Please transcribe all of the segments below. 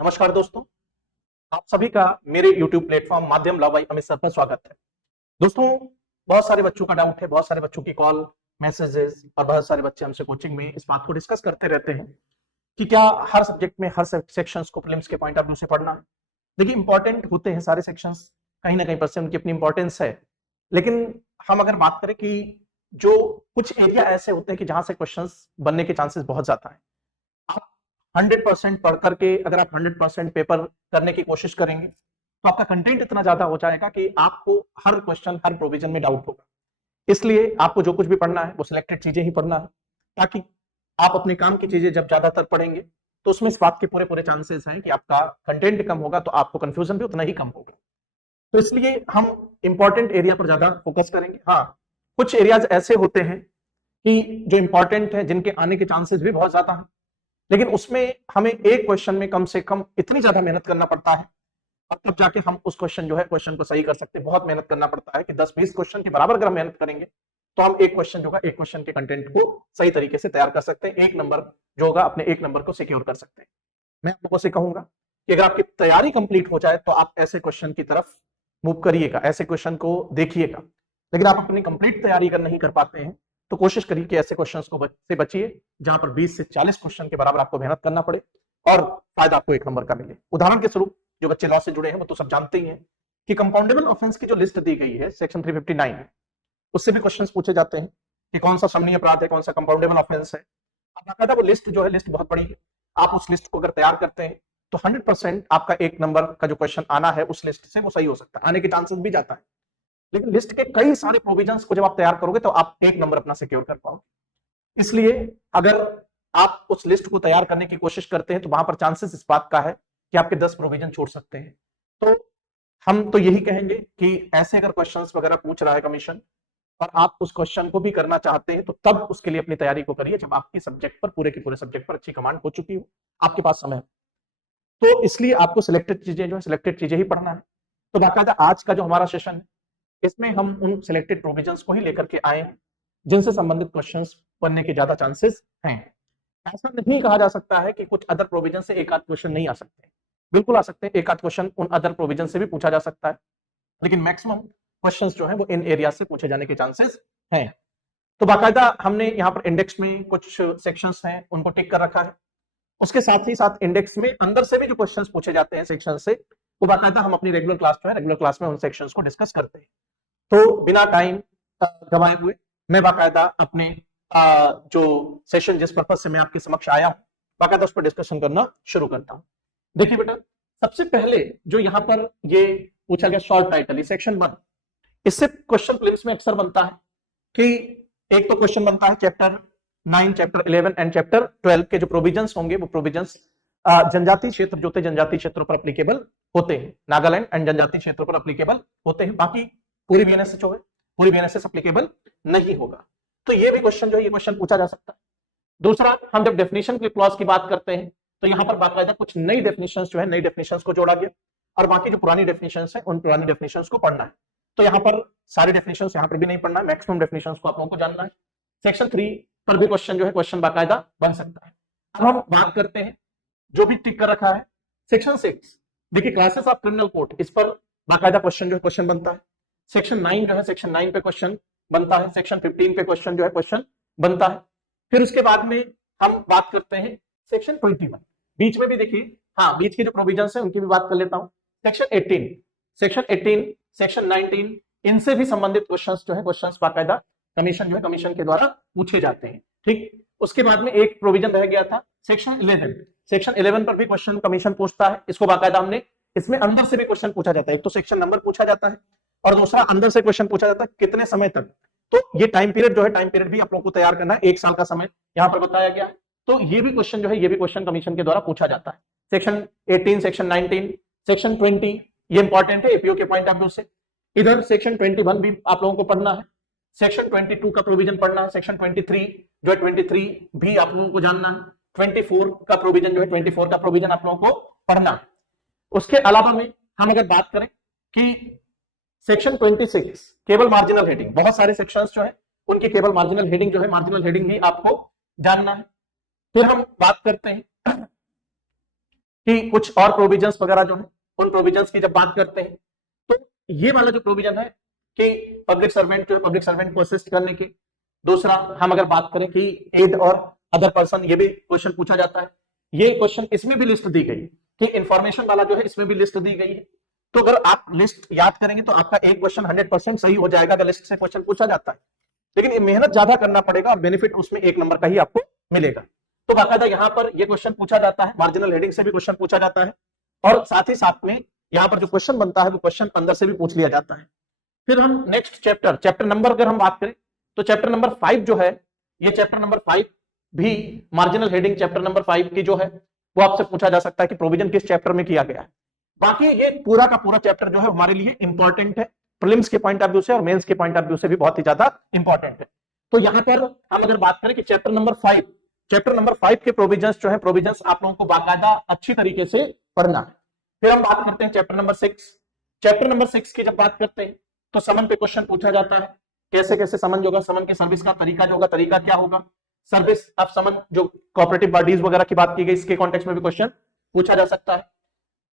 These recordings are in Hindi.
नमस्कार दोस्तों, आप सभी का मेरे YouTube प्लेटफॉर्म माध्यम लावाई अमित सर पर स्वागत है। दोस्तों, बहुत सारे बच्चों का डाउट है, बहुत सारे बच्चों की कॉल, मैसेजेस और बहुत सारे बच्चे हमसे कोचिंग में इस बात को डिस्कस करते रहते हैं कि क्या हर सब्जेक्ट में हर सेक्शंस को प्रीलिम्स के पॉइंट ऑफ व्यू से पढ़ना है। देखिए, इंपॉर्टेंट होते हैं सारे सेक्शंस, कहीं ना कहीं पर से उनकी अपनी इंपॉर्टेंस है, लेकिन हम अगर बात करें कि जो कुछ एरिया ऐसे होते हैं कि जहां से क्वेश्चंस बनने के चांसेस बहुत ज्यादा है। आप 100% पढ़ करके अगर आप 100% पेपर करने की कोशिश करेंगे तो आपका कंटेंट इतना ज्यादा हो जाएगा कि आपको हर क्वेश्चन हर प्रोविजन में डाउट होगा। इसलिए आपको जो कुछ भी पढ़ना है वो सिलेक्टेड चीजें ही पढ़ना है, ताकि आप अपने काम की चीजें जब ज्यादातर पढ़ेंगे तो उसमें इस बात के पूरे पूरे चांसेस हैं कि आपका कंटेंट कम होगा तो आपको कंफ्यूजन भी उतना ही कम होगा। तो इसलिए हम इंपॉर्टेंट एरिया पर ज्यादा फोकस करेंगे। हाँ, कुछ एरियाज ऐसे होते हैं कि जो इंपॉर्टेंट है, जिनके आने के चांसेस भी बहुत ज्यादा है, लेकिन उसमें हमें एक क्वेश्चन में कम से कम इतनी ज्यादा मेहनत करना पड़ता है और तब जाके हम उस क्वेश्चन को सही कर सकते हैं। बहुत मेहनत करना पड़ता है कि 10-20 क्वेश्चन के बराबर अगर हम मेहनत करेंगे तो हम एक क्वेश्चन के कंटेंट को सही तरीके से तैयार कर सकते हैं, एक नंबर जो होगा अपने एक नंबर को सिक्योर कर सकते हैं। मैं आप लोगों से कहूंगा कि अगर आपकी तैयारी कंप्लीट हो जाए तो आप ऐसे क्वेश्चन की तरफ मूव करिएगा, ऐसे क्वेश्चन को देखिएगा। लेकिन आप अपनी कंप्लीट तैयारी अगर नहीं कर पाते हैं तो कोशिश करिए कि ऐसे क्वेश्चंस से बचिए जहां पर 20 से 40 क्वेश्चन के बराबर आपको मेहनत करना पड़े और फायदा आपको एक नंबर का मिले। उदाहरण के स्वरूप, जो बच्चे लॉ से जुड़े हैं वो तो सब जानते ही हैं कि कंपाउंडेबल ऑफेंस की जो लिस्ट दी गई है सेक्शन 359 है, उससे भी क्वेश्चंस पूछे जाते हैं कि कौन सा समनीय अपराध है, कौन सा कंपाउंडेबल ऑफेंस है। अब बाकायदा वो लिस्ट जो है, लिस्ट बहुत बड़ी है। आप उस लिस्ट को अगर तैयार करते हैं तो 100% आपका एक नंबर का जो क्वेश्चन आना है उस लिस्ट से वो सही हो सकता है, आने के चांसेस भी जाता है। लेकिन लिस्ट के कई सारे प्रोविजंस को जब आप तैयार करोगे तो आप एक नंबर अपना सिक्योर कर पाओगे। इसलिए अगर आप उस लिस्ट को तैयार करने की कोशिश करते हैं तो वहां पर चांसेस इस बात का है कि आपके 10 प्रोविजन छोड़ सकते हैं। तो हम तो यही कहेंगे कि ऐसे अगर क्वेश्चंस वगैरह पूछ रहा है कमीशन और आप उस क्वेश्चन को भी करना चाहते हैं तो तब उसके लिए अपनी तैयारी को करिए जब आपकी सब्जेक्ट पर, पूरे के पूरे सब्जेक्ट पर अच्छी कमांड हो चुकी हो, आपके पास समय। तो इसलिए आपको सिलेक्टेड चीजें ही पढ़ना है। तो बाकायदा आज का जो हमारा सेशन है इसमें हम उन सिलेक्टेड प्रोविजंस को ही लेकर के आए हैं जिनसे संबंधित क्वेश्चंस बनने के ज्यादा चांसेस हैं। ऐसा नहीं कहा जा सकता है कि कुछ अदर प्रोविजन से एक आध क्वेश्चन नहीं आ सकते, बिल्कुल आ सकते हैं। एक आध क्वेश्चन उन अदर प्रोविजन से भी पूछा जा सकता है, लेकिन मैक्सिमम क्वेश्चंस जो है वो इन एरिया से पूछे जाने के चांसेस हैं। तो बाकायदा हमने यहाँ पर इंडेक्स में कुछ सेक्शंस हैं उनको टिक कर रखा है। उसके साथ ही साथ इंडेक्स में अंदर से भी जो क्वेश्चंस पूछे जाते हैं सेक्शन से, वो बाकायदा हम अपनी रेगुलर क्लास में उन सेक्शंस को डिस्कस करते हैं। तो बिना टाइम गवाए हुए मैं बाकायदा अपने जो सेशन जिस पर्पज से मैं आपके समक्ष आया हूं, बाकायदा उस पर डिस्कशन करना शुरू करता हूं। देखिए बेटा, सबसे पहले जो यहाँ पर ये पूछा गया शॉर्ट टाइटल, सेक्शन 1, इससे क्वेश्चन प्रीलिम्स में अक्सर बनता है कि एक तो क्वेश्चन बनता है चैप्टर 9, चैप्टर 11 एंड चैप्टर 12 के जो प्रोविजंस होंगे वो प्रोविजंस जनजातीय क्षेत्र जो थे जनजातीय क्षेत्रों पर अप्लीकेबल होते हैं, नागालैंड एंड जनजातीय क्षेत्रों पर अप्लीकेबल होते हैं। बाकी पूरी बीएनएसएस जो है, पूरी बीएनएसएस अप्लीकेबल नहीं होगा। तो ये भी क्वेश्चन जो है, ये क्वेश्चन पूछा जा सकता है। दूसरा, हम जब डेफिनेशन की क्लॉज की बात करते हैं तो यहाँ पर बाकायदा कुछ नई डेफिनेशंस जो है, नई डेफिनेशंस को जोड़ा गया और बाकी जो पुरानी डेफिनेशंस है उन पुरानी डेफिनेशंस को पढ़ना है। तो यहाँ पर सारी डेफिनेशंस यहाँ पर भी नहीं पढ़ना है, मैक्सिमम डेफिनेशंस को आप लोगों को जानना है। सेक्शन 3 पर भी क्वेश्चन जो है, क्वेश्चन बाकायदा बन सकता है। अब हम बात करते हैं जो भी टिक कर रखा है सेक्शन 6, देखिए क्लासेस ऑफ क्रिमिनल कोर्ट, इस पर बाकायदा क्वेश्चन जो है क्वेश्चन बनता है। सेक्शन 9 जो है, सेक्शन 9 पे क्वेश्चन बनता है। सेक्शन 15 पे क्वेश्चन जो है क्वेश्चन बनता है। फिर उसके बाद में हम बात करते हैं सेक्शन 21, बीच में भी देखिए, हाँ बीच के जो प्रोविजंस है उनकी भी बात कर लेता हूं। सेक्शन 18, सेक्शन 19, इनसे भी संबंधित क्वेश्चंस जो है, क्वेश्चंस बाकायदा कमीशन के द्वारा पूछे जाते हैं। ठीक, उसके बाद में एक प्रोविजन रह गया था सेक्शन 11, सेक्शन 11 पर भी क्वेश्चन कमीशन पूछता है। इसको बाकायदा हमने, इसमें अंदर से भी क्वेश्चन पूछा जाता है, एक तो सेक्शन नंबर पूछा जाता है और दूसरा अंदर से क्वेश्चन पूछा जाता है कितने समय तक। तो ये टाइम पीरियड जो है, टाइम पीरियड भी आप लोगों को तैयार करना है, 1 साल का समय यहाँ पर बताया गया है। तो ये भी क्वेश्चन जो है, ये भी क्वेश्चन कमीशन के द्वारा पूछा जाता है। सेक्शन 18, सेक्शन 19, सेक्शन 20, ये इंपॉर्टेंट है एपीओ के पॉइंट ऑफ व्यू से। इधर सेक्शन 21 भी आप लोगों को पढ़ना है। सेक्शन 22 का प्रोविजन पढ़ना है। सेक्शन 23 जो है, 23 भी आप लोगों को जानना है। 24 का प्रोविजन जो है, 24 का प्रोविजन आप लोगों को पढ़ना है। उसके अलावा में हम अगर बात करें कि सेक्शन 26 केवल मार्जिनल हेडिंग, बहुत सारे सेक्शंस जो है उनकी केवल मार्जिनल हेडिंग जो है, मार्जिनल हेडिंग भी आपको जानना है। फिर हम बात करते हैं कि कुछ और प्रोविजंस वगैरह जो है उन प्रोविजंस की जब बात करते हैं तो ये वाला जो प्रोविजन है कि पब्लिक सर्वेंट जो है पब्लिक सर्वेंट को असिस्ट करने के, दूसरा हम अगर बात करें कि एड और अदर पर्सन, ये भी क्वेश्चन पूछा जाता है। ये क्वेश्चन इसमें भी लिस्ट दी गई कि इंफॉर्मेशन वाला जो है इसमें भी लिस्ट दी गई है। तो अगर आप लिस्ट याद करेंगे तो आपका एक क्वेश्चन 100% सही हो जाएगा अगर लिस्ट से क्वेश्चन पूछा जाता है, लेकिन ये मेहनत ज्यादा करना पड़ेगा और बेनिफिट उसमें 1 नंबर का ही आपको मिलेगा। तो बाकायदा यहाँ पर ये क्वेश्चन पूछा जाता है, मार्जिनल हेडिंग से भी क्वेश्चन पूछा जाता है और साथ ही साथ में यहाँ पर जो क्वेश्चन बनता है वो क्वेश्चन अंदर से भी पूछ लिया जाता है। फिर हम नेक्स्ट चैप्टर नंबर अगर हम बात करें तो चैप्टर नंबर 5 जो है, ये चैप्टर नंबर 5 भी मार्जिनल हेडिंग चैप्टर नंबर 5 की जो है वो आपसे पूछा जा सकता है कि प्रोविजन किस चैप्टर में किया गया है। बाकी ये पूरा का पूरा चैप्टर जो है हमारे लिए इंपॉर्टेंट है, प्रीलिम्स के पॉइंट ऑफ व्यू से और मेंस के पॉइंट ऑफ व्यू से भी बहुत ही ज्यादा इंपॉर्टेंट है। तो यहां पर हम अगर बात करें कि चैप्टर नंबर 5 के प्रोविजंस जो है, प्रोविजंस आप लोगों को बाकायदा अच्छी तरीके से पढ़ना है। फिर हम बात करते हैं चैप्टर नंबर 6 की जब बात करते हैं तो समन पे क्वेश्चन पूछा जाता है, कैसे कैसे समन होगा, समन के सर्विस का तरीका जो होगा, तरीका क्या होगा, सर्विस ऑफ समन जो कोऑपरेटिव बॉडीज वगैरह की बात की गई इसके कॉन्टेक्स्ट में भी क्वेश्चन पूछा जा सकता है।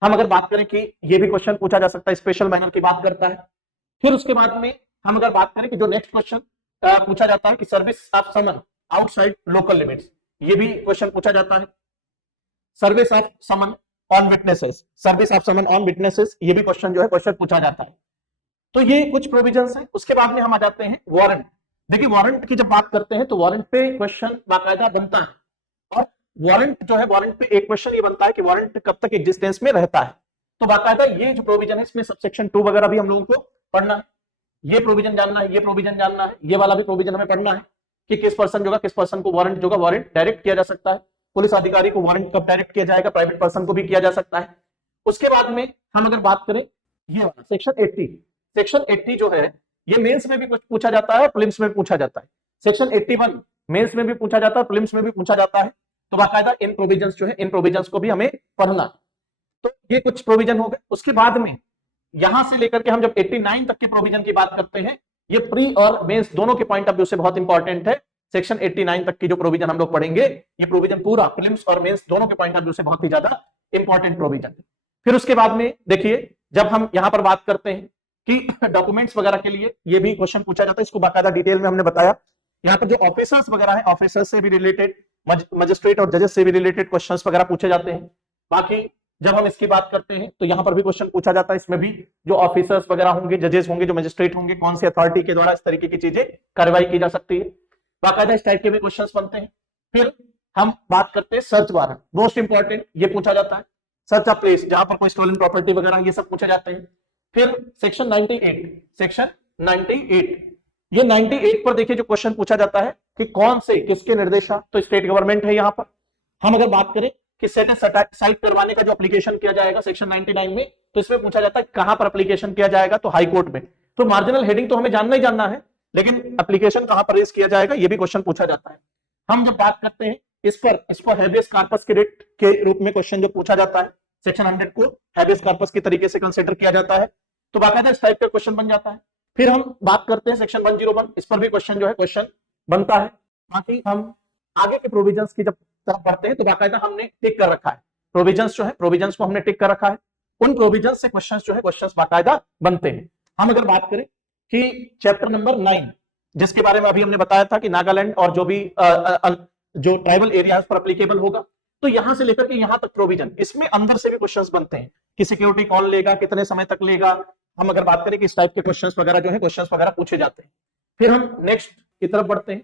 हम अगर बात करें कि ये भी क्वेश्चन पूछा जा सकता है, स्पेशल माइनर की बात करता है। फिर उसके बाद में हम अगर बात करें कि जो नेक्स्ट क्वेश्चन पूछा जाता है कि service of summon outside local limits, ये भी क्वेश्चन पूछा जाता है। Service of summon on witnesses, service of summon on witnesses, ये भी क्वेश्चन जो है क्वेश्चन पूछा जाता है। तो ये कुछ प्रोविजंस हैं। उसके बाद में हम आ जाते हैं वारंट। देखिए वारंट की जब बात करते हैं तो वारंट पे क्वेश्चन बाकायदा बनता है और वारंट जो है, वारंट पे एक क्वेश्चन ये बनता है कि वारंट कब तक एग्जिस्टेंस में रहता है। तो बाकायदा ये जो प्रोविजन है इसमें सबसेक्शन 2 वगैरह भी हम लोगों को पढ़ना है, ये प्रोविजन जानना है, ये प्रोविजन जानना है, ये वाला भी प्रोविजन हमें पढ़ना है कि किस पर्सन जो किस पर्सन को वारंट जो वारंट डायरेक्ट किया जा सकता है, पुलिस अधिकारी को वारंट कब डायरेक्ट किया जाएगा, प्राइवेट पर्सन को भी किया जा सकता है। उसके बाद में हम अगर बात करें ये वाला सेक्शन 80 जो है ये मेंस में भी कुछ पूछा जाता है और प्रीलिम्स में भी पूछा जाता है। सेक्शन 81 मेंस में भी पूछा जाता है, प्रीलिम्स में भी पूछा जाता है। तो बाकायदा इन प्रोविजंस जो है, इन प्रोविजंस को भी हमें पढ़ना। तो ये कुछ प्रोविजन हो गए। उसके बाद में यहां से लेकर के हम जब 89 तक के प्रोविजन की बात करते हैं, ये प्री और मेंस दोनों के पॉइंट ऑफ व्यू से बहुत इंपॉर्टेंट है। सेक्शन 89 तक की जो प्रोविजन हम लोग पढ़ेंगे, ये प्रोविजन पूरा प्रीलिम्स और मेंस दोनों के पॉइंट ऑफ व्यू से बहुत ही ज्यादा इंपॉर्टेंट प्रोविजन है। फिर उसके बाद में देखिए जब हम यहां पर बात करते हैं कि डॉक्यूमेंट्स वगैरह के लिए ये भी क्वेश्चन पूछा जाता है, इसको बाकायदा डिटेल में हमने बताया। यहाँ पर जो ऑफिसर्स वगैरह है, ऑफिसर्स से भी रिलेटेड, मजिस्ट्रेट और जजेस से भी रिलेटेड क्वेश्चंस वगैरह पूछे जाते हैं। बाकी जब हम इसकी बात करते हैं तो यहाँ पर भी क्वेश्चन पूछा जाता है, इसमें भी जो ऑफिसर्स वगैरह होंगे, जजेस होंगे, जो मजिस्ट्रेट होंगे, कौन सी अथॉरिटी के द्वारा इस तरीके की चीजें कार्रवाई की जा सकती है, बाकायदा इस टाइप के भी क्वेश्चंस बनते हैं। फिर हम बात करते हैं सर्च वारंट, मोस्ट इंपॉर्टेंट, ये पूछा जाता है। सर्च ऑफ प्लेस, जहां पर कोई स्टोलन प्रॉपर्टी वगैरह ये सब पूछे जाते हैं। फिर सेक्शन 98, ये 98 पर देखिए जो क्वेश्चन पूछा जाता है कि कौन से किसके निर्देशा, तो स्टेट गवर्नमेंट है। यहां पर हम अगर बात करें कि सेट करवाने का जो एप्लीकेशन किया जाएगा सेक्शन 99 में, तो इसमें पूछा जाता है कहां पर एप्लीकेशन किया जाएगा, तो हाई कोर्ट में। तो मार्जिनल हेडिंग तो हमें जानना ही जानना है, लेकिन एप्लीकेशन कहां पर रेज किया जाएगा ये भी क्वेश्चन पूछा जाता है। हम जब बात करते हैं इसको हैबियस कॉर्पस के रिट के रूप में क्वेश्चन जो पूछा जाता है, सेक्शन 100 को हैबियस कॉर्पस के तरीके से कंसीडर किया जाता है, तो बाकायदा इस टाइप का क्वेश्चन बन जाता है। फिर हम बात करते हैं सेक्शन 101, इस पर भी क्वेश्चन जो है क्वेश्चन बनता है। बाकी हम आगे के प्रोविजंस की जब तरफ बढ़ते हैं तो बाकायदा हमने टिक कर रखा है, प्रोविजंस जो है, प्रोविजंस को हमने टिक कर रखा है, उन प्रोविजंस से क्वेश्चंस जो है क्वेश्चंस बाकायदा बनते हैं। हम अगर बात करें कि चैप्टर नंबर 9 जिसके बारे में अभी हमने बताया था कि नागालैंड और जो भी जो ट्राइबल एरियाज पर एप्लीकेबल होगा, तो यहां से लेकर के यहां तक प्रोविजन, इसमें अंदर से भी क्वेश्चंस बनते हैं कि सिक्योरिटी कौन लेगा, कितने समय तक लेगा। हम अगर बात करें कि इस टाइप के क्वेश्चंस वगैरह जो है क्वेश्चंस वगैरह पूछे जाते हैं। फिर हम नेक्स्ट की तरफ बढ़ते हैं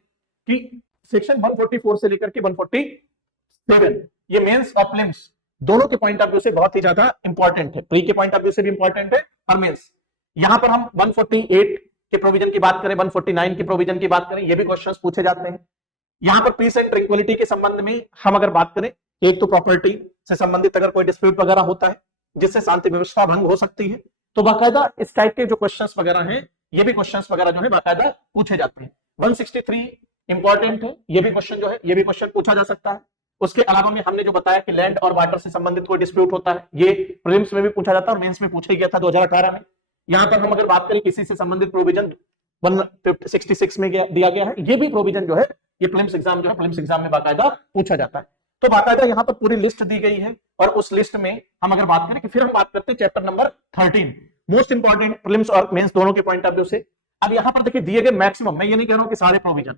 कि सेक्शन 144 से लेकर के 147 ये मेंस और प्रीलिम्स दोनों के पॉइंट ऑफ व्यू से बहुत ही ज्यादा इंपॉर्टेंट है, प्री के पॉइंट ऑफ व्यू से भी इंपॉर्टेंट है और मेंस। यहां पर हम 148 के प्रोविजन की बात करें, 149 के प्रोविजन की बात करें, ये भी क्वेश्चंस पूछे जाते हैं। यहां पर पीस एंड ट्रैंक्विलिटी के संबंध में हम अगर बात करें, एक तो प्रॉपर्टी से संबंधित अगर कोई डिस्प्यूट वगैरह होता है जिससे शांति व्यवस्था भंग हो सकती है, तो बाकायदा इस टाइप के जो क्वेश्चंस वगैरह हैं ये भी क्वेश्चंस वगैरह जो है बाकायदा पूछे जाते हैं। 163 इंपॉर्टेंट है, ये भी क्वेश्चन जो है ये भी क्वेश्चन पूछा जा सकता है। उसके अलावा में हमने जो बताया कि लैंड और वाटर से संबंधित कोई डिस्प्यूट होता है, ये प्रीलिम्स में भी पूछा जाता है और मेंस में पूछा गया था 2018 में। यहां पर हम अगर बात करें किसी से संबंधित प्रोविजन 166 में दिया गया है, ये भी प्रोविजन जो है ये प्रीलिम्स एग्जाम जो है प्रीलिम्स एग्जाम में बाकायदा पूछा जाता है। तो बाकायदा यहाँ पर पूरी लिस्ट दी गई है और उस लिस्ट में हम अगर बात करें कि फिर हम बात करते हैं chapter number 13, most important prelims और मेंस दोनों के पॉइंट ऑफ व्यू से। अब यहाँ पर देखिए दिए गए मैक्सिमम, मैं ये नहीं कह रहा हूं कि सारे प्रोविजन,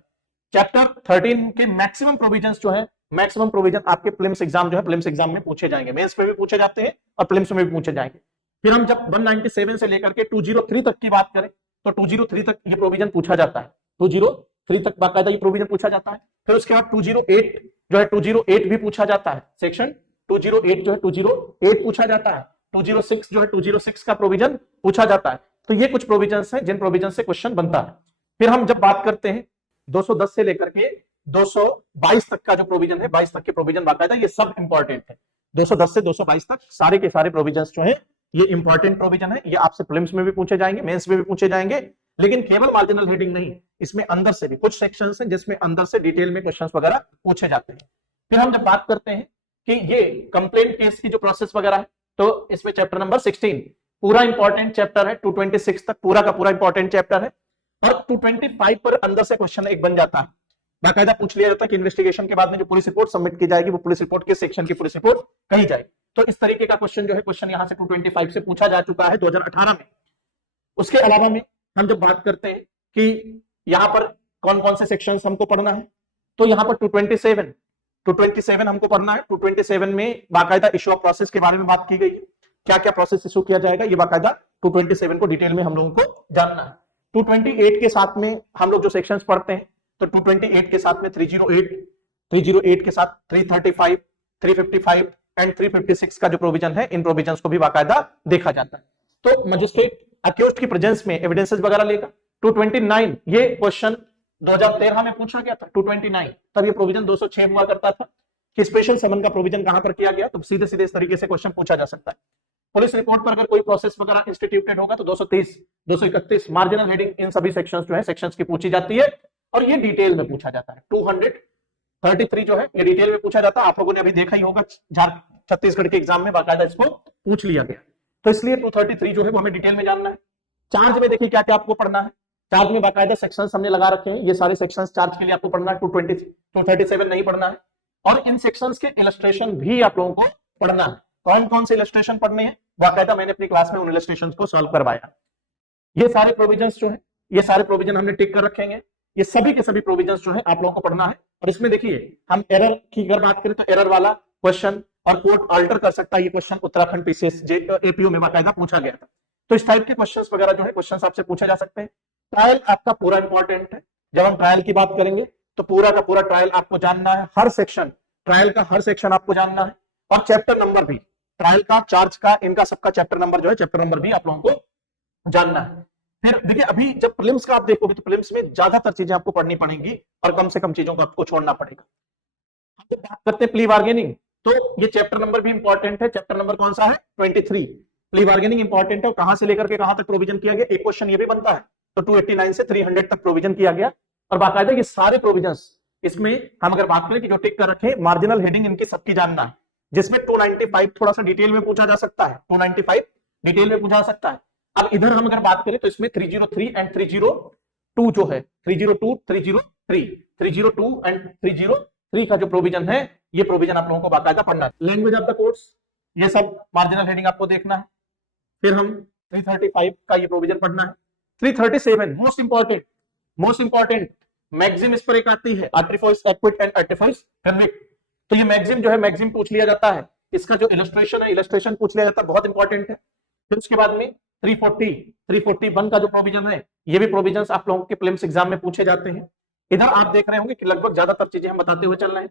चैप्टर 13 के मैक्सिमम प्रोविजन जो है, मैक्सिमम प्रोविजन आपके प्रीलिम्स एग्जाम जो है, प्रीलिम्स एग्जाम में पूछे जाएंगे, मेंस में भी पूछे जाते हैं और प्रीलिम्स में भी पूछे जाएंगे। फिर हम जब 197 से लेकर के 203 तक की बात करें तो 203 तक ये प्रोविजन पूछा जाता है, 203 तक बाकायदा ये प्रोविजन पूछा जाता है। फिर उसके बाद 208 जो है, 208 भी पूछा जाता है, सेक्शन 208 जो है 208 पूछा जाता है, 206 जो है 206 का प्रोविजन पूछा जाता है। तो ये कुछ प्रोविजन है जिन प्रोविजन से क्वेश्चन बनता है। फिर हम जब बात करते हैं 210 से लेकर के 222 तक का जो प्रोविजन है, 22 तक के प्रोविजन बाकायदा ये सब इंपॉर्टेंट है। 210 से 222 तक सारे के सारे प्रोविजन जो है ये इंपॉर्टेंट प्रोविजन है, ये आपसे प्रीलिम्स में भी पूछे जाएंगे, मेंस में भी पूछे जाएंगे। लेकिन केवल मार्जिनल हेडिंग नहीं, इसमें अंदर से भी कुछ सेक्शंस हैं जिसमें अंदर से डिटेल में क्वेश्चंस वगैरह पूछे जाते हैं। फिर हम जब बात करते हैं कि ये कंप्लेंट केस की जो प्रोसेस वगैरह है, तो इसमें चैप्टर नंबर 16 पूरा इंपॉर्टेंट चैप्टर है, 226 तक पूरा का पूरा इंपॉर्टेंट चैप्टर है। और 225 पर अंदर से क्वेश्चन एक बन जाता है, बाकायदा पूछ लिया जाता है कि इन्वेस्टिगेशन के बाद में जो पुलिस रिपोर्ट सबमिट की जाएगी वो पुलिस रिपोर्ट किस सेक्शन की पुलिस रिपोर्ट कही जाएगी। तो इस तरीके का क्वेश्चन जो है, क्वेश्चन यहां से 225 से पूछा जा चुका है 2018 में। उसके अलावा में हम जब बात करते हैं कि यहां पर कौन कौन से सेक्शंस हमको पढ़ना है, तो यहां पर 227 हमको पढ़ना है। 227 में बाकायदा इशू ऑफ प्रोसेस के बारे में बात की गई है, क्या क्या प्रोसेस इशू किया जाएगा, ये बाकायदा 227 को डिटेल में हम लोगों को जानना है। 228 के साथ में हम लोग जो सेक्शंस पढ़ते हैं, तो 228 के साथ में 308 के साथ 335, 355 एंड 356 का जो प्रोविजन है, इन प्रोविजंस को भी बाकायदा देखा जाता है। तो मजिस्ट्रेट अक्यूज्ड की प्रेजेंस में एविडेंसेस वगैरह लेगा। 229 ये क्वेश्चन 2013 में पूछा गया था, 229 तब ये प्रोविजन 206 हुआ करता था कि स्पेशल समन का प्रोविजन कहां पर किया गया, तो सीधे सीधे इस तरीके से क्वेश्चन पूछा जा सकता है। पुलिस रिपोर्ट पर अगर कोई प्रोसेस वगैरह इंस्टीट्यूटेड होगा तो 230, 231 मार्जिनल हेडिंग इन सभी सेक्शंस जो है सेक्शंस की पूछी जाती है और ये डिटेल में पूछा जाता है। 233 जो है ये डिटेल में पूछा जाता है, आप लोगों ने अभी देखा ही होगा छत्तीसगढ़ के एग्जाम में बाकायदा इसको पूछ लिया गया, तो इसलिए 233 जो है वो हमें डिटेल में जानना है। चार्ज में देखिए क्या क्या आपको पढ़ना है, चार्ज में बाकायदा सेक्शंस हमने लगा रखे हैं, ये सारे सेक्शंस चार्ज के लिए आपको पढ़ना है। 237 नहीं पढ़ना है और इन सेक्शंस के इलस्ट्रेशन भी आप लोगों को पढ़ना है। कौन कौन से इलस्ट्रेशन पढ़ने हैं, बाकायदा मैंने अपनी क्लास में उन इलस्ट्रेशन को सॉल्व करवाया। ये सारे प्रोविजंस जो है, ये सारे प्रोविजन हमने टिक कर रखेंगे, ये सभी के सभी प्रोविजंस जो है आप लोगों को पढ़ना है। और इसमें देखिए हम एरर की अगर बात करें तो एरर वाला क्वेश्चन और कोर्ट अल्टर कर सकता है, ये क्वेश्चन उत्तराखंड पीसीएस एपीओ में बाकायदा पूछा गया था। तो इस टाइप के क्वेश्चंस वगैरह जो है क्वेश्चंस आपसे पूछे जा सकते हैं। ट्रायल आपका पूरा इंपॉर्टेंट है, जब हम ट्रायल की बात करेंगे तो पूरा का पूरा ट्रायल आपको जानना है, हर सेक्शन ट्रायल का हर सेक्शन आपको जानना है और चैप्टर नंबर भी, ट्रायल का, चार्ज का, इनका सबका चैप्टर नंबर जो है, चैप्टर नंबर भी आप लोगों को जानना है। फिर देखिए अभी जब प्रीलिम्स का आप देखोगे तो प्रीलिम्स में ज्यादातर चीजें आपको पढ़नी पड़ेंगी और कम से कम चीजों को आपको छोड़ना पड़ेगा। हम जब बात करते हैं प्ली बार्गेनिंग, तो ये चैप्टर नंबर भी इंपॉर्टेंट है। चैप्टर नंबर कौन सा है, 23। प्ली बार्गेनिंग इंपॉर्टेंट है और कहां से लेकर के कहां तक प्रोविजन किया गया, एक क्वेश्चन ये भी बनता है। तो 289 से 300 तक प्रोविजन किया गया और बाकायदा ये सारे प्रोविजन, इसमें हम अगर बात करें कि जो टिक कर रखे मार्जिनल हेडिंग इनकी सबकी जानना है, जिसमें 295 थोड़ा सा डिटेल में पूछा जा सकता है, 295 डिटेल में पूछा जा सकता है। अब इधर हम अगर बात करें तो इसमें 303 एंड 302 जो है, 302, 303, 302 एंड 303 का जो प्रोविजन है, ये प्रोविजन आप लोगों को बाकायदा पढ़ना है। लैंग्वेज ऑफ द कोर्स, ये सब मार्जिनल हेडिंग आपको देखना है। फिर हम 335 का ये प्रोविजन पढ़ना है। 337 मोस्ट इंपॉर्टेंट मैक्सिम, इस पर एक आती है artifice equity and artifice convict. तो ये मैक्सिम जो है, मैक्सिम पूछ लिया जाता है, इसका जो इलस्ट्रेशन है, इलस्ट्रेशन पूछ लिया जाता है, बहुत इंपॉर्टेंट है। फिर उसके बाद में 341 का जो प्रोविजन है, ये भी प्रोविजंस आप लोगों के प्रीलिम्स एग्जाम में पूछे जाते हैं। इधर आप देख रहे होंगे कि लगभग ज्यादातर चीजें हम बताते हुए चल रहे हैं।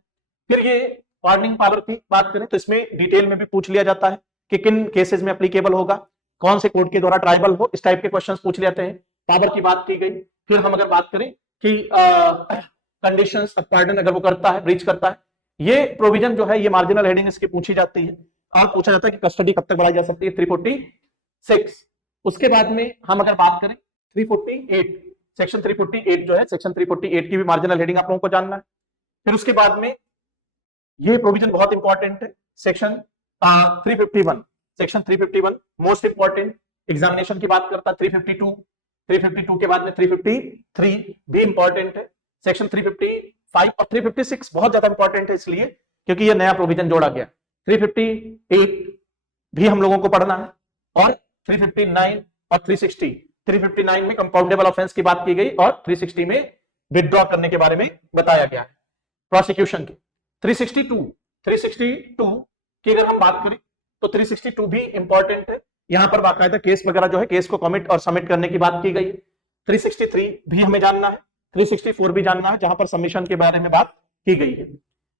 फिर ये वार्निंग पावर की बात करें तो इसमें डिटेल में भी पूछ लिया जाता है कि किन केसेस में एप्लीकेबल होगा, कौन से कोर्ट के द्वारा ट्राइबल हो, इस टाइप के क्वेश्चंस पूछ लेते हैं। पावर की बात की गई। फिर हम अगर बात करें कि कंडीशंस ऑफ पार्डन अगर वो करता है, ब्रीच करता है, ये प्रोविजन जो है, ये मार्जिनल हेडिंग इसकी पूछी जाती है और पूछा जाता है कि कस्टडी कब तक बढ़ाई जा सकती है, 346। उसके बाद में हम अगर बात करें 348, सेक्शन 348 जो है, सेक्शन 348 की भी मार्जिनल हेडिंग आप लोगों को जानना है। फिर उसके बाद में ये प्रोविजन बहुत इंपॉर्टेंट है, section 351, section 351 most important, examination की बात करता है। 352 के बाद में 353 भी इंपॉर्टेंट है। सेक्शन 355 और 356 बहुत ज्यादा इंपॉर्टेंट है, इसलिए क्योंकि ये नया प्रोविजन जोड़ा गया। 358 भी हम लोगों को पढ़ना है और 359 और 360। 359 में कंपाउंडेबल ऑफेंस की बात की गई और 360 में विथड्रॉ करने के बारे में बताया गया है प्रोसिक्यूशन की। 362 की अगर हम बात करें तो 362 भी इंपॉर्टेंट है। यहां पर बाकायदा केस वगैरह जो है, केस को कमिट और सबमिट करने की बात की गई है। 363 भी हमें जानना है, 364 भी जानना है, जहां पर सबमिशन के बारे में बात की गई है।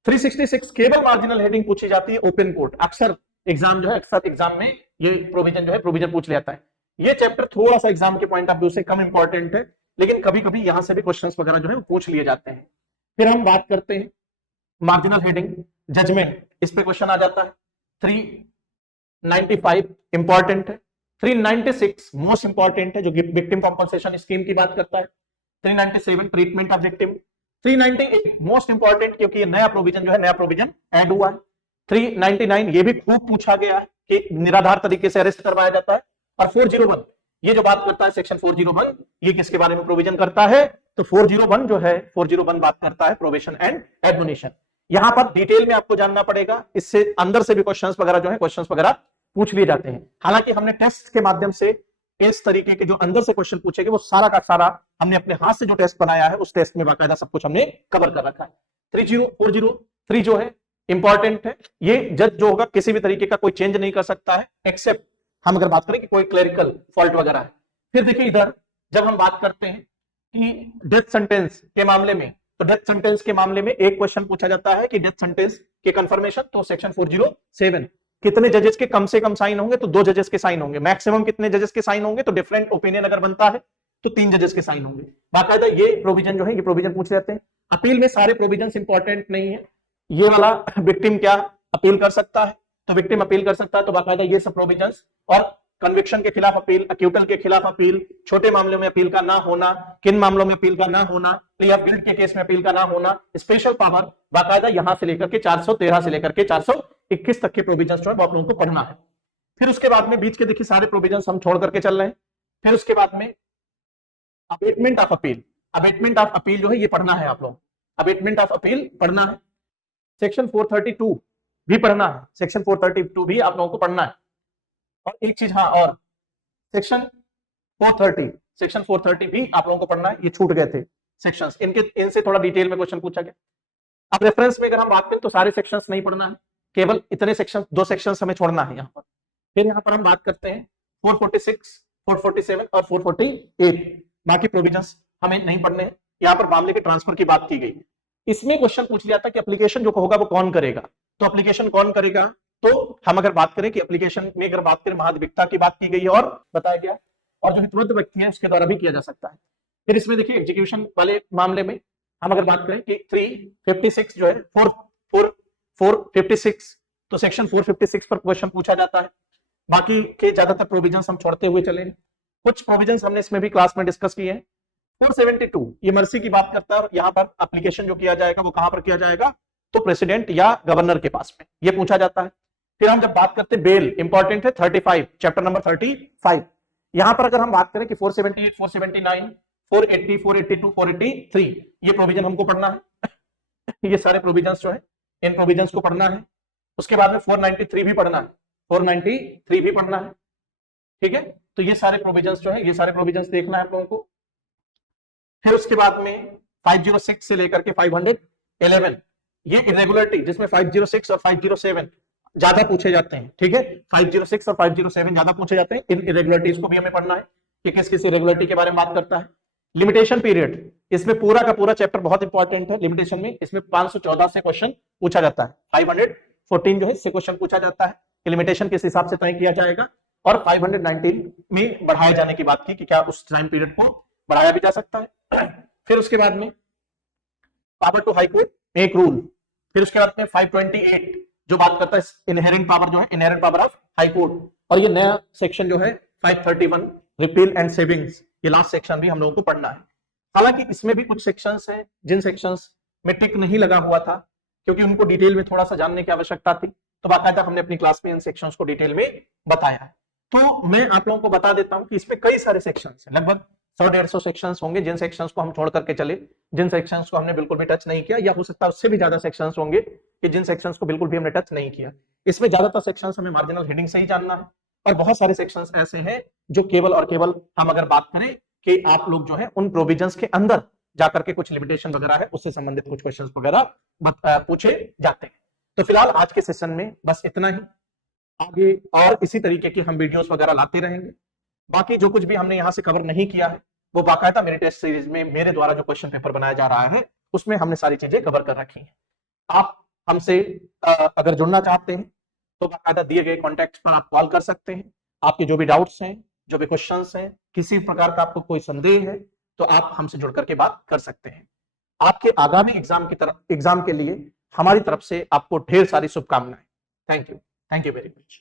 366 केवल मार्जिनल हेडिंग पूछी जाती है, ओपन कोर्ट। अक्सर एग्जाम जो है, अक्सर एग्जाम में ये प्रोविजन जो है प्रोविजन पूछ लेता है। ये चैप्टर थोड़ा सा एग्जाम के पॉइंट ऑफ व्यू से कम इंपॉर्टेंट है, लेकिन कभी कभी यहां से भी क्वेश्चंस वगैरह जो है पूछ लिए जाते हैं। फिर हम बात करते हैं मार्जिनल हेडिंग जजमेंट, इस पे क्वेश्चन आ जाता है। 395 इंपॉर्टेंट है। 396 मोस्ट इंपॉर्टेंट है, जो विक्टिम कॉम्पनसेशन स्कीम की बात करता है। 397 treatment of victim. 398 most important, क्योंकि ये नया प्रोविजन जो है, नया प्रोविजन ऐड हुआ है। 399 ये भी खूब पूछा गया है कि निराधार तरीके से अरेस्ट करवाया जाता है। और 401 ये जो बात करता है, सेक्शन 401, ये किसके बारे में प्रोविजन करता है? तो 401 जो है, 401 बात करता है प्रोबेशन एंड एडमोनिशन। यहां पर डिटेल में आपको जानना पड़ेगा, इससे अंदर से भी क्वेश्चंस वगैरह जो है, क्वेश्चंस वगैरह पूछ लिए जाते हैं। हालांकि हमने टेस्ट के माध्यम से इस तरीके के जो अंदर से क्वेश्चन पूछेंगे वो सारा का सारा हमने अपने हाथ से जो टेस्ट बनाया है, उस टेस्ट में बाकायदा सब कुछ हमने कवर कर रखा है। 403 जो है इंपॉर्टेंट है। ये जज जो होगा किसी भी तरीके का कोई चेंज नहीं कर सकता है, एक्सेप्ट हम अगर बात करें कि कोई क्लरिकल फॉल्ट वगैरह है। फिर देखिए इधर जब हम बात करते हैं कि डेथ सेंटेंस के मामले में, तो डेथ सेंटेंस के मामले में एक क्वेश्चन पूछा जाता है कि डेथ सेंटेंस के कंफर्मेशन, तो सेक्शन 407 कितने जजेस के कम से कम साइन होंगे? तो 2 जजेस के साइन होंगे। मैक्सिमम कितने जजेस के साइन होंगे? तो डिफरेंट ओपिनियन अगर बनता है तो 3 जजेस के साइन होंगे। बाकायदा ये प्रोविजन जो है, ये प्रोविजन पूछ जाते हैं। अपील में सारे प्रोविजन इंपॉर्टेंट नहीं है। ये वाला विक्टिम क्या अपील कर सकता है? तो विक्टिम अपील कर सकता है, तो बाकायदा ये सब प्रोविजन। और कन्विक्शन के खिलाफ अपील, अक्यूटल के खिलाफ अपील, छोटे मामलों में अपील का ना होना, किन मामलों में अपील का ना होना, प्ली ऑफ गिल्ट के केस में अपील का ना होना, स्पेशल पावर, बाकायदा यहां से लेकर के 413 से लेकर के 421 तक के प्रोविजन जो है वो आप लोगों को पढ़ना है। फिर उसके बाद में बीच के देखिए सारे प्रोविजन हम छोड़ करके चल रहे हैं। फिर उसके बाद में abatement of appeal, abatement of appeal जो है ये पढ़ना है आप लोग, अबेटमेंट ऑफ अपील पढ़ना है। सेक्शन 432 भी पढ़ना है, सेक्शन 432 भी आप लोगों को पढ़ना है। और एक चीज हाँ, और सेक्शन 430 भी आप लोगों को पढ़ना है। ये छूट गए थे सेक्शंस, इनसे थोड़ा डिटेल में क्वेश्चन पूछा गया। अब रेफरेंस में अगर हम बात करें तो सारे सेक्शंस नहीं पढ़ना है, केवल इतने सेक्शन, 2 सेक्शंस हमें छोड़ना है यहाँ पर। फिर यहाँ पर हम बात करते हैं 446, 447 और 448, बाकी प्रोविजंस हमें नहीं पढ़ने हैं। यहाँ पर मामले के ट्रांसफर की बात की गई। इसमें क्वेश्चन पूछ लिया था कि एप्लीकेशन जो होगा वो कौन करेगा, तो एप्लीकेशन कौन करेगा? तो हम अगर बात करें कि एप्लीकेशन में अगर बात करें महाधिवक्ता की बात की गई है और बताया गया, और जो हितवृत्त व्यक्ति है उसके द्वारा भी किया जा सकता है। फिर इसमें देखिए एग्जीक्यूशन वाले मामले में हम अगर बात करें कि 356 जो है 456, तो सेक्शन 456 पर क्वेश्चन पूछा जाता है। बाकी के ज्यादातर प्रोविजंस हम छोड़ते हुए चले, कुछ प्रोविजंस हमने इसमें भी क्लास में डिस्कस किए हैं। 472 ये मर्सी की बात करता है, और यहाँ पर एप्लीकेशन जो किया जाएगा वो कहां पर किया जाएगा? तो प्रेसिडेंट या गवर्नर के पास में, ये पूछा जाता है। फिर हम जब बात करते हैं बेल, इंपॉर्टेंट है 35, चैप्टर नंबर 35। यहां पर अगर हम बात करें कि 478, 479, 480, 482, 483, ये प्रोविजन हमको पढ़ना है। ये सारे प्रोविजंस जो है, इन प्रोविजंस को पढ़ना है। उसके बाद में 493 भी पढ़ना है, 493 भी पढ़ना है। ठीक है, तो ये सारे प्रोविजंस जो है, ये सारे प्रोविजंस देखना है आप लोगों को। फिर उसके बाद में 506 से लेकर के 511, ये इरेगुलरिटी जिसमें 506 और 507 ज्यादा पूछे जाते हैं। ठीक है, 506 और 507 ज्यादा पूछे जाते हैं। इन इरेगुलरिटीज को भी हमें पढ़ना है कि किस किस इरेगुलरिटी के बारे में बात करता है। लिमिटेशन पीरियड, इसमें पूरा का पूरा चैप्टर बहुत इंपॉर्टेंट है। लिमिटेशन में इसमें 514 से क्वेश्चन पूछा जाता है, 514 जो है इससे क्वेश्चन पूछा जाता है कि लिमिटेशन किस हिसाब से तय किया जाएगा। और 519 में बढ़ाए जाने की बात की कि क्या उस टाइम पीरियड को बढ़ाया भी जा सकता है। फिर उसके बाद में पावर टू हाई कोर्ट एक रूल। फिर उसके बाद में 528 जो बात करता है इनहेरेंट पावर, जो है inherent power of high court. और ये नया सेक्शन जो है 531 रिपील एंड सेविंग्स, ये लास्ट सेक्शन भी हम लोगों को पढ़ना है। हालांकि इसमें भी कुछ सेक्शंस हैं जिन सेक्शंस में टिक नहीं लगा हुआ था, क्योंकि उनको डिटेल में थोड़ा सा जानने की आवश्यकता थी, तो बाकायदा हमने अपनी क्लास में इन सेक्शंस को डिटेल में बताया है। तो मैं आप लोगों को बता देता हूं कि इसमें कई सारे सेक्शंस हैं, लगभग 100-150 सेक्शंस होंगे जिन सेक्शंस को हम छोड़ करके चले, जिन सेक्शंस को हमने बिल्कुल भी टच नहीं किया, या हो सकता है उससे भी ज्यादा सेक्शंस होंगे कि जिन सेक्शंस को बिल्कुल भी हमने टच नहीं किया। इसमें ज्यादातर सेक्शंस हमें मार्जिनल हेडिंग से ही जानना है, और बहुत सारे सेक्शंस ऐसे हैं जो केवल और केवल हम अगर बात करें कि आप लोग जो है उन प्रोविजंस के अंदर जाकर के कुछ लिमिटेशन वगैरह है उससे संबंधित कुछ क्वेश्चंस वगैरह पूछे जाते हैं। तो फिलहाल आज के सेशन में बस इतना ही, आगे और इसी तरीके की हम वीडियोस वगैरह लाते रहेंगे। बाकी जो कुछ भी हमने यहां से कवर नहीं किया है वो बाकायदा मेरे टेस्ट सीरीज में मेरे द्वारा जो क्वेश्चन पेपर बनाया जा रहा है उसमें हमने सारी चीजें कवर कर रखी हैं। आप हमसे अगर जुड़ना चाहते हैं तो बाकायदा दिए गए कॉन्टैक्ट पर आप कॉल कर सकते हैं। आपके जो भी डाउट्स हैं, जो भी क्वेश्चंस हैं, किसी प्रकार का आपको कोई संदेह है तो आप हमसे जुड़ करके बात कर सकते हैं। आपके आगामी एग्जाम के लिए हमारी तरफ से आपको ढेर सारी शुभकामनाएं। Thank you very much.